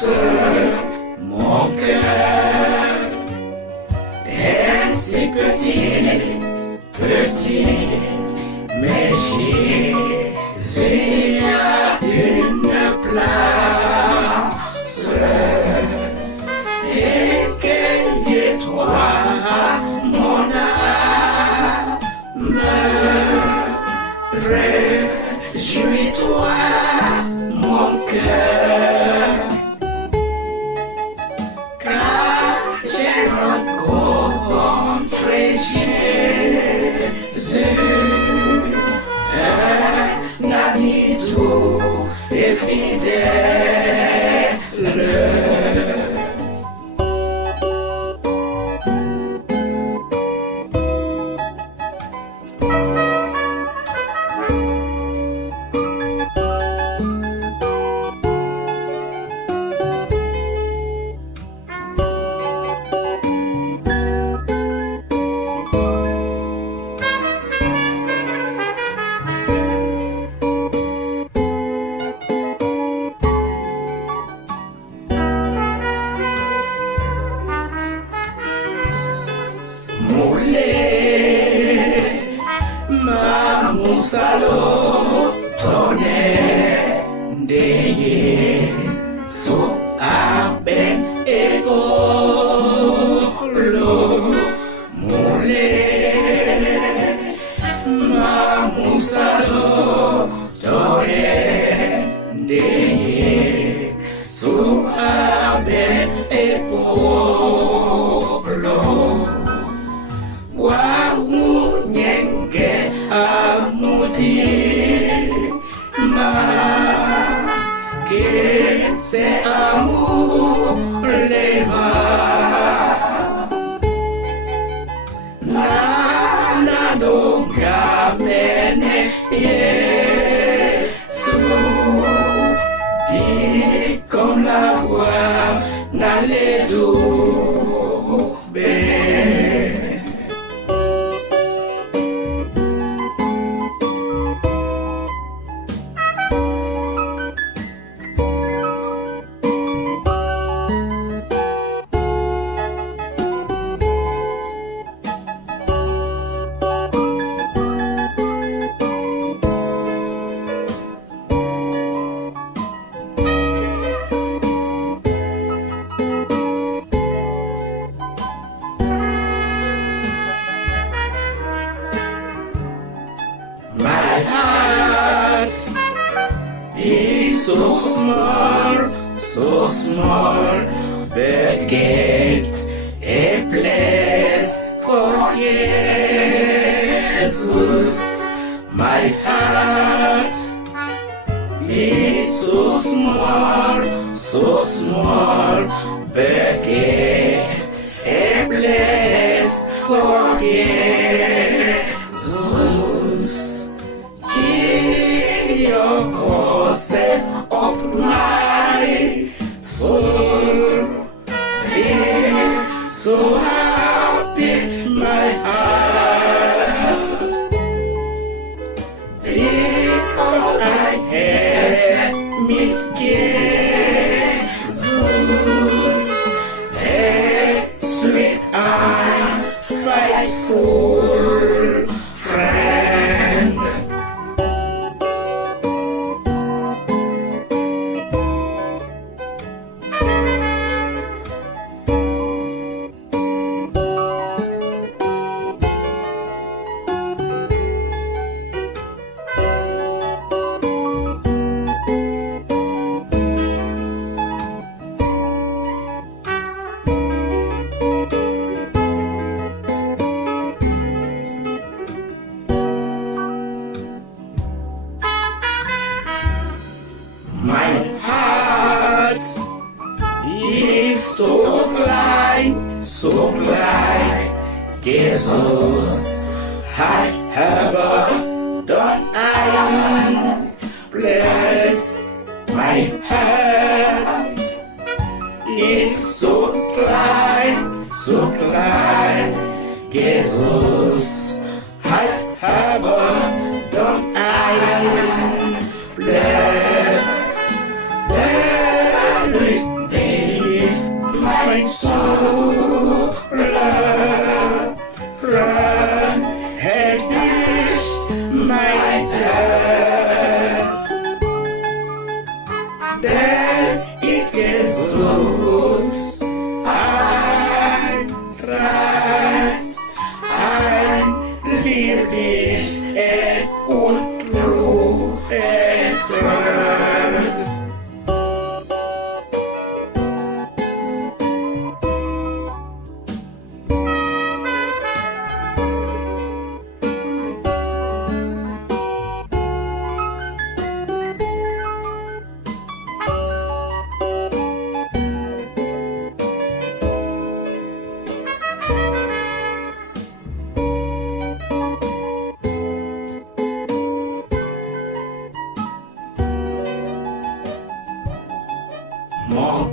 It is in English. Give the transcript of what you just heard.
Seul mon cœur est si petit, petit, mais Jésus a une place. Et que toi, mon âme, réjouis-toi, mon cœur, car j'ai rencontré Jésus, un ami doux et fidèle. Mouler ma musalo tonne deye so aben ebolo. Mouler ma musalo tonne deye so aben ebolo. Wamu nyenge amudi ma ke se amu lema na donga mene Yesu di con la voix na le dube. My heart is so small, but get a place for Jesus. My heart is so small, but get a place for Jesus. Yourself of my soul, be so happy, my heart, because I have met Jesus, a sweet and faithful friend. My heart is so glad, Jesus, I have done I bless. My heart is so glad, Jesus, I have done I bless. There is sola från Hades my path. Där icke slogs ein Tracht, ein Lieblich und True Freund. Mon